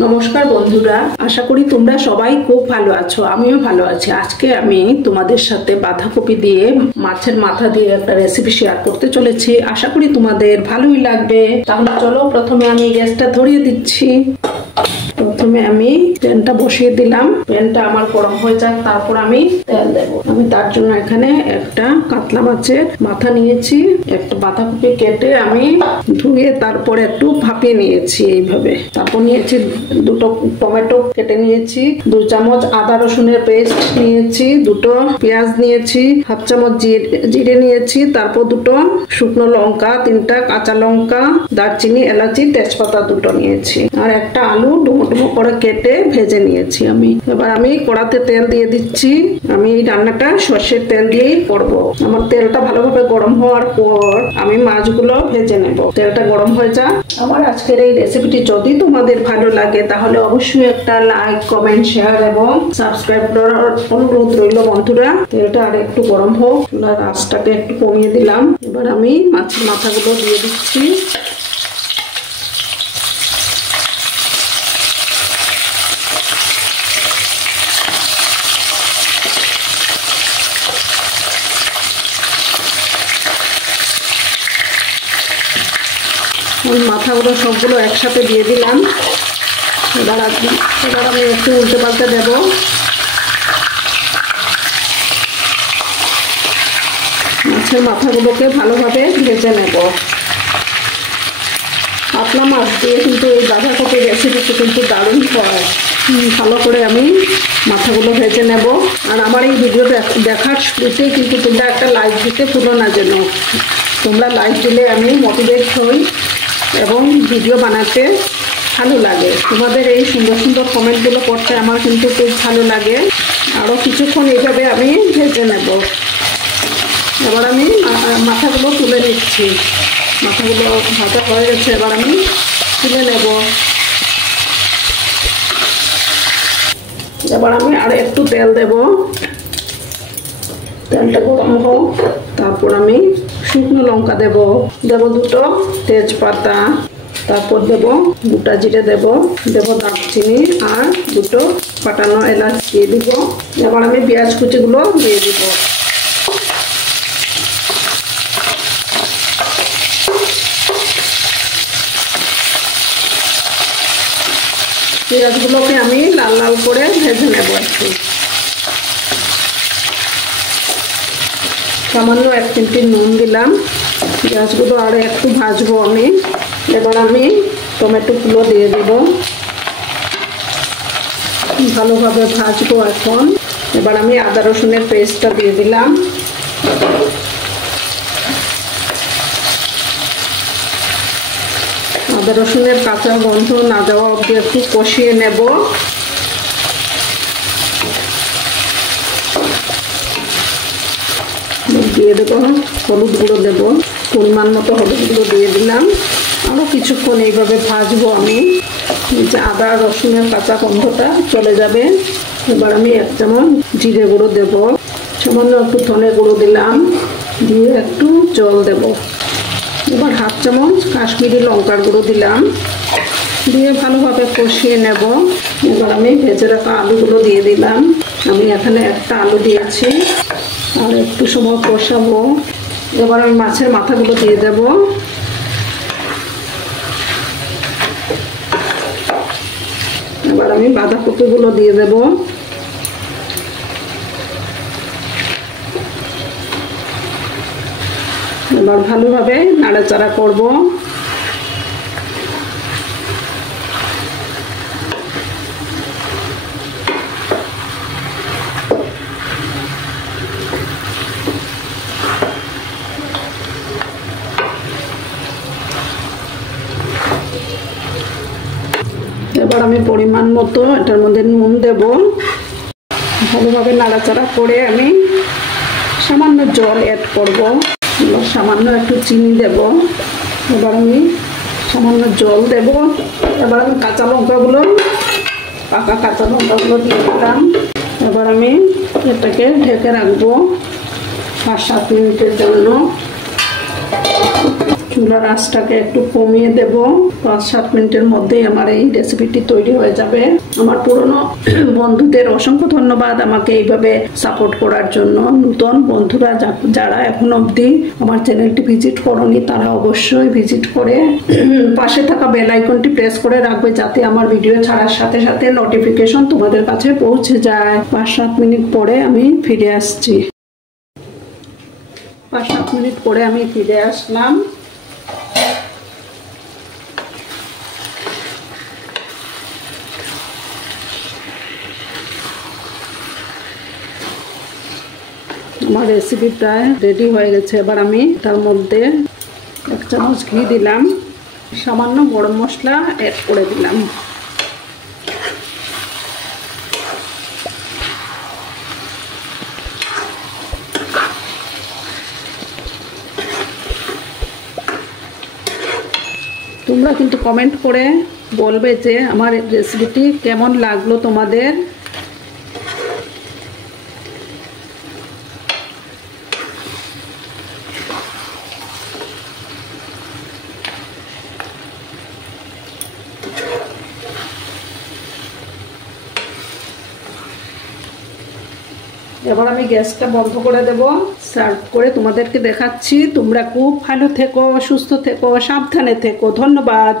নমস্কার বন্ধুরা, আশা করি তোমরা সবাই খুব ভালো আছো। আমিও ভালো আছি। আজকে আমি তোমাদের সাথে বাঁধাকপি দিয়ে মাছের মাথা দিয়ে একটা রেসিপি শেয়ার করতে চলেছি। আশা করি তোমাদের ভালোই লাগবে। তাহলে চলো, প্রথমে আমি গ্যাসটা ধরিয়ে দিচ্ছি। প্রথমে আমি প্যানটা বসিয়ে দিলাম। প্যানটা আমার গরম হয়ে যাক, তারপর আমি তেল দেব। আমি তার জন্য এখানে একটা কাতলা মাছের মাথা নিয়েছি। একটা বাঁধাকপি কেটে আমি ধুয়ে তারপরে একটু ভাপিয়ে নিয়েছি এইভাবে। তারপর নিয়েছি দুটো টমেটো কেটে নিয়েছি, 2 চামচ আদা রসুনের পেস্ট নিয়েছি, দুটো পেঁয়াজ নিয়েছি, হাফ চামচ জিরে নিয়েছি, তারপর দুটো শুকনো লঙ্কা, 3টা কাঁচা লঙ্কা, দারচিনি, এলাচি, তেজপাতা দুটো নিয়েছি, আর একটা আলু ডুমো ডুমো করে কেটে ভেজে নিয়েছি আমি। এবার আমি কড়াতে তেল দিয়ে দিচ্ছি। আমি এই রান্নাটা সর্ষের তেল দিয়েই করবো। আমার তেলটা ভালোভাবে গরম হওয়ার পর আমি মাছগুলো ভেজে নেব। তেলটা গরম হয়ে যাক। আমার আজকের এই রেসিপিটি যদি তোমাদের ভালো লাগে তাহলে অবশ্যই একটা লাইক, কমেন্ট, শেয়ার এবং সাবস্ক্রাইব করার অনুরোধ রইল বন্ধুরা। তেলটা আর একটু গরম হোক, আঁচটাকে একটু কমিয়ে দিলাম। এবার আমি মাছের মাথাগুলো দিয়ে দিচ্ছি। মাথাগুলো সবগুলো একসাথে দিয়ে দিলাম। এবার আমি একটু উল্টে পাল্টে দেব। মাছের মাথাগুলোকে ভালোভাবে ভেজে নেব। পাতলা মাছ দিয়ে কিন্তু এই বাঁধাকপি রেসিপিটি কিন্তু দারুণ হয়। ভালো করে আমি মাথাগুলো ভেজে নেব। আর আমার এই ভিডিওটা দেখার শুরুতেই কিন্তু তোমরা একটা লাইক দিতে ভুলো না যেন। তোমরা লাইক দিলে আমি মোটিভেট হই এবং ভিডিও বানাতে ভালো লাগে। তোমাদের এই সুন্দর সুন্দর কমেন্টগুলো পড়তে আমার কিন্তু খুব ভালো লাগে। আরও কিছুক্ষণ এইভাবে আমি ভেজে নেব। এবার আমি মাথাগুলো তুলে নিচ্ছি। মাথাগুলো ভাজা হয়ে গেছে, এবার আমি তুলে নেব। এবার আমি আর একটু তেল দেব। তেলটা গরম হোক, তারপর আমি শুকনো লঙ্কা দেব, দুটো তেজপাতা, তারপর দেব গোটা জিরে, দেব দারচিনি, আর দুটো ফাটানো এলাচ দিয়ে দিব। এবার আমি পেঁয়াজ কুচিগুলো দিয়ে দিব। পেঁয়াজগুলোকে আমি লাল লাল করে ভেজে নেব একটু। সামান্য 1 চিমটি নুন দিলাম। পেঁয়াজগুলো আরও একটু ভাজবো আমি। এবার আমি টমেটোগুলো দিয়ে দেব, ভালোভাবে ভাজবো এখন। এবার আমি আদা রসুনের পেস্টটা দিয়ে দিলাম। আদা রসুনের কাঁচা গন্ধ না যাওয়া অবধি একটু কষিয়ে নেব। দিয়ে দেবো হলুদ গুঁড়ো, দেব পরিমাণ মতো হলুদ গুঁড়ো দিয়ে দিলাম। আরও কিছুক্ষণ এইভাবে ভাজবো আমি, যে আদা রসুনের কাঁচা গন্ধটা চলে যাবে। এবার আমি 1 চামচ জিরে গুঁড়ো দেব, সামান্য একটু ধনে গুঁড়ো দিলাম, দিয়ে একটু জল দেব। এবার হাফ চামচ কাশ্মীরি লঙ্কার গুঁড়ো দিলাম, দিয়ে ভালোভাবে কষিয়ে নেব। এবার আমি ভেজে রাখা আলুগুলো দিয়ে দিলাম। আমি এখানে একটা আলু দিয়েছি, আর একটু সময় কষাবো। এবার আমি মাছের মাথাগুলো দিয়ে দেব। এবার আমি বাঁধাকপিগুলো দিয়ে দেব। এবার ভালোভাবে নাড়াচাড়া করব। এবার আমি পরিমাণ মতো এটার মধ্যে নুন দেব। ভালোভাবে নাড়াচাড়া করে আমি সামান্য জল অ্যাড করব। সামান্য একটু চিনি দেব। এবার আমি সামান্য জল দেব। এবার আমি কাঁচা লঙ্কাগুলো, পাকা কাঁচা লঙ্কাগুলো দিয়ে দিলাম। এবার আমি এটাকে ঢেকে রাখবো 5-7 মিনিটের জন্য। চুলার আঁচটাকে একটু কমিয়ে দেব। 5-7 মিনিটের মধ্যেই আমার এই রেসিপিটি তৈরি হয়ে যাবে। আমার পুরনো বন্ধুদের অসংখ্য ধন্যবাদ আমাকে এইভাবে সাপোর্ট করার জন্য। নতুন বন্ধুরা যারা এখন অবধি আমার চ্যানেলটি ভিজিট করনি তারা অবশ্যই ভিজিট করে পাশে থাকা বেল আইকনটি প্রেস করে রাখবে, যাতে আমার ভিডিও ছাড়ার সাথে সাথে নোটিফিকেশন তোমাদের কাছে পৌঁছে যায়। 5-7 মিনিট পরে আমি ফিরে আসছি। 5-7 মিনিট পরে আমি ফিরে আসলাম। আমার রেসিপি প্রায় রেডি হয়ে গেছে। এবার আমি তার মধ্যে 1 চামচ ঘি দিলাম, সামান্য গরম মশলা অ্যাড করে দিলাম। তোমরা কিন্তু কমেন্ট করে বলবে যে আমার রেসিপিটি কেমন লাগলো তোমাদের। এবার আমি গ্যাসটা বন্ধ করে দেব। সার্ভ করে তোমাদেরকে দেখাচ্ছি। তোমরা খুব ভালো থেকো, সুস্থ থেকো, সাবধানে থেকো। ধন্যবাদ।